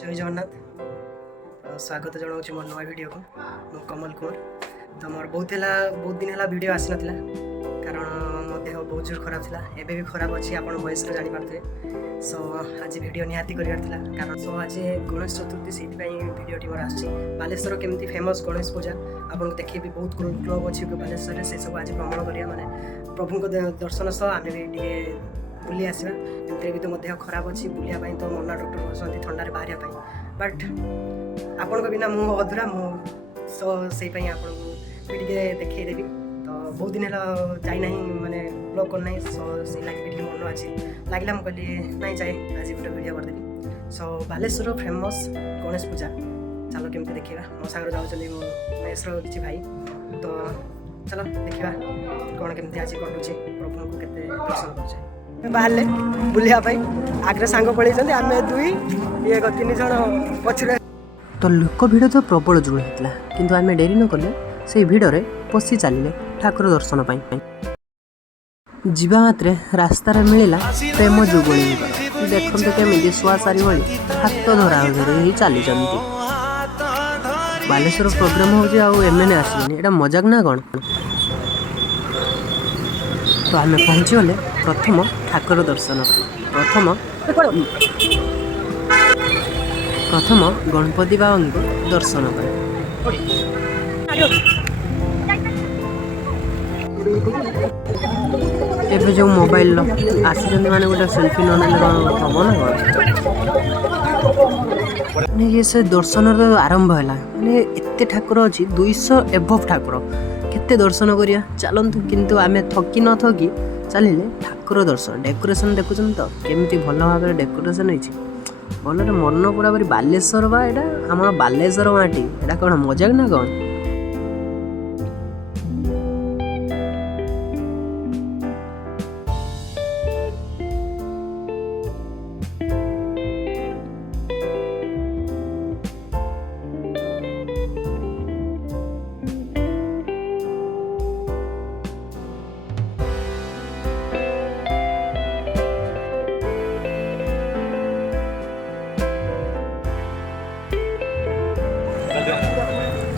जय जगन्नाथ स्वागत जनाऊँ मोर नवा वीडियो को मु कमल कुमार। तो मोर बहुत दिन है वीडियो आसी नाला कारण मो देह बहुत जोर खराब था एबे भी खराब अच्छी आप वॉइस जानी पारे। सो आज वीडियो निहाती करार कारण सो आज गणेश चतुर्थी से वीडियो मोर आसी बालेश्वर केमती फेमस गणेश पूजा आपको देखिए बहुत क्लब अच्छी बालेश्वर से सब आज भ्रमण करा माने प्रभु को दर्शन सह आम भी बुली आसवा। एमती भी तो देह खराब अच्छी बुलायापाई तो मना डॉक्टर कहते थंडार बाहर बट आपण बिना मु अधूरा सो से आपको भी देखदेवी। तो बहुत दिन है जाना माने ब्लॉग करना सो से लगे मन अच्छी लगे मुझे कहली ना जाए आज गोटे वीडियो करदेवी। सो बालेश्वर फेमस गणेश पूजा चलो केमती देखा मो सागर जाऊँगी मो महेश्वर किसी भाई। तो चलो देखा कौन केमती आज कटुचे प्रभु को केते दर्शन कर बाहर बुलायापाई आगे सांग पड़े आम दुई ये तीन जन पछरे। तो लोक भिड़ तो प्रबल जोड़ होता किंतु आम डेरी न कले से भिड़े पशि चलिए ठाकुर दर्शन जीवा मात्रे रास्तार मिलला प्रेम जुगली देखते केमी शुआ सारी भाई हाथ धरा धरी चली बालेश्वर प्रोग्राम होने आसनी एटा मजाक ना कौन। तो आम पहुँची गले प्रथम ठाकुर दर्शन प्रथम गणपति बाबा दर्शन एबे जो मोबाइल आसी माने गोटे सेल्फी न हम ना कौन ये से दर्शन आरंभ है माने एते ठाकुर अच्छी 200 एभव ठाकुर केते दर्शन करिया चलतु किंतु आमे थकी न थकी चलिले ठाकुर दर्शन डेकोरेशन देखुछन तो केमती भल भाव डेकोरेशन होइछि भलरे मन पूरा बालेश्वर बा एटा हमर बालेश्वर माटी एटा कोन मजाक ना कोन।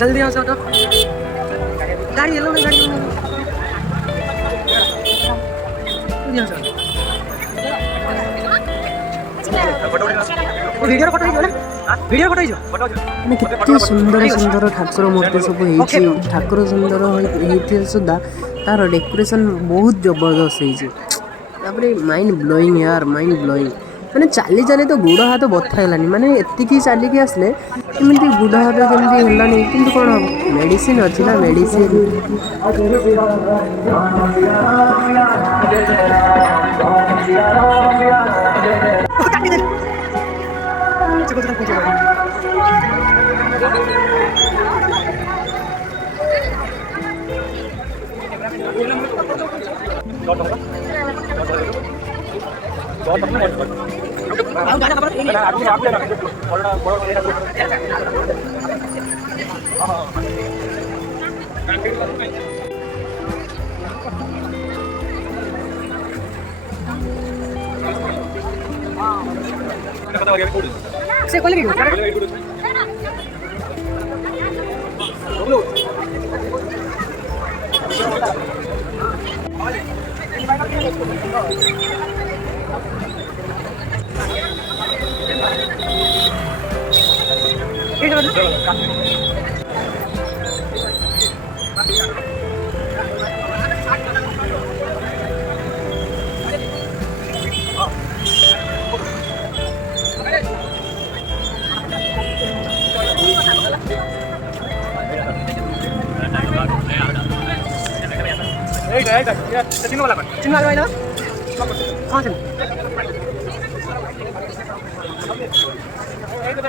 जल्दी आ जाओ गाड़ी लो गाड़ी वीडियो फोटो केते सुंदर सुंदर ठाकुर मूर्ति सब ठाकुर सुंदर होती सुधा तार डेकोरेशन बहुत जबरदस्त होती माइंड ब्लोइंग यार माइंड ब्लोइंग मैंने चली चली तो गुड़ हाथ बथा है माने एतिकी चलिकी आसले एमती गुड़ हाथ केमती है कि कौन हम मेडिसिन अच्छी ना मेडिसिन से चिन्ह वाला ना हाँ चल ये भी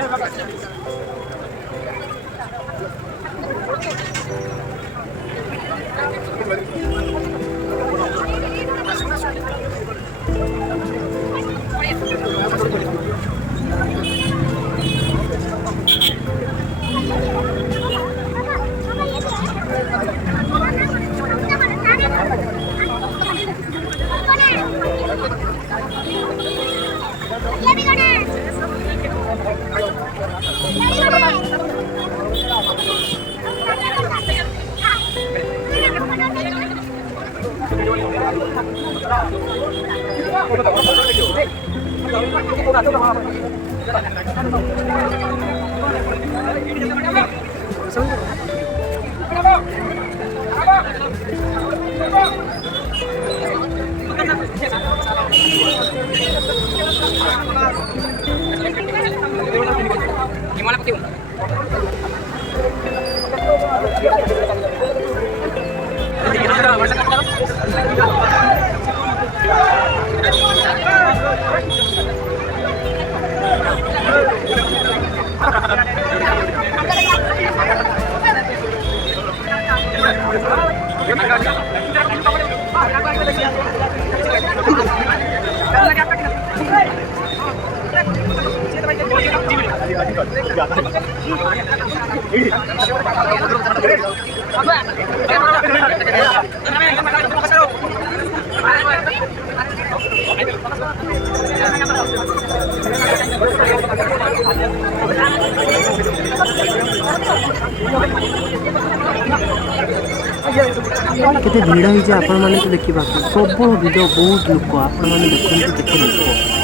Gimana Putih? केते भिड़ होइजे आपण माने तो देखि बाकी प्रबल भिड़ बहुत लोक आपण माने देखते केते लोक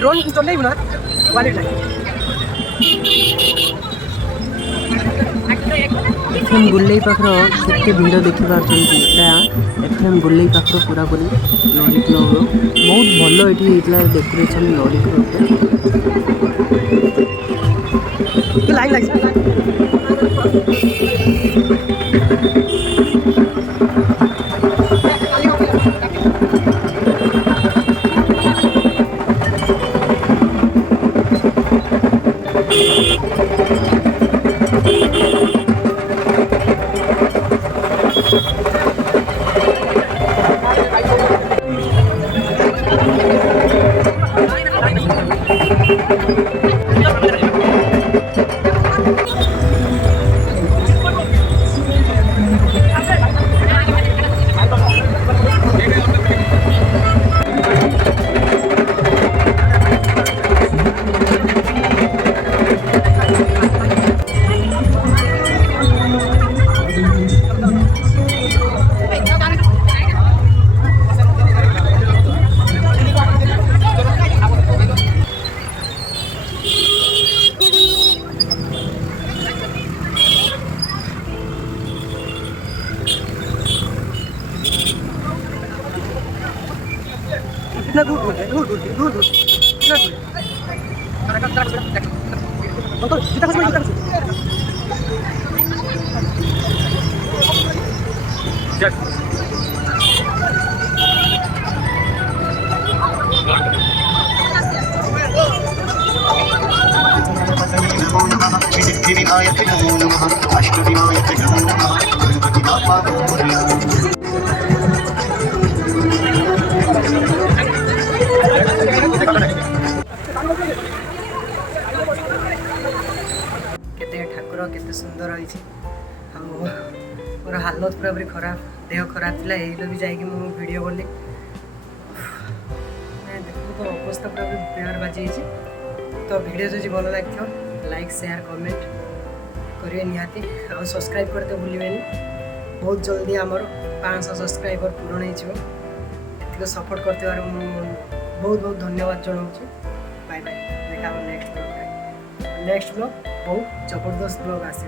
ड्रोन चल ना क्वालिटी एफएम गुल्लई पाखर केते भिड़ देखि पारछन्ती एफएम गुल्लई पाखर पूरा पूरी लॉरी क्लब बहुत भलो एठी हेतला डेकोरेशन लॉरी क्लब लाइन लाग कितना दूर दूर है, दूर दूर दूर दूर कितना दूर अंकल कितना कुछ कितना विनायक नमो नमः अष्टविनायक नमो नमः गणपति बाप्पा मोरया। केते ठाकुर केते सुंदर होइछि मोर हालत पूरा पूरी खराब देह खराब थिला एइलो भी जाइके मु वीडियो बोली मैं देखु तो अवस्था पूरा पूरी बेहार बाजी छि। तो वीडियो जदि भल लागथियो लाइक शेयर कमेंट करिए निहाती और सब्सक्राइब करते भूलिबेनी। बहुत जल्दी आमर 500 सब्सक्राइबर पूर्ण हो एतिक सपोर्ट करते बहुत बहुत धन्यवाद जनाऊँ। बाय बाय देखा नेक्स्ट ब्लॉग बहुत जबरदस्त ब्लॉग आसी।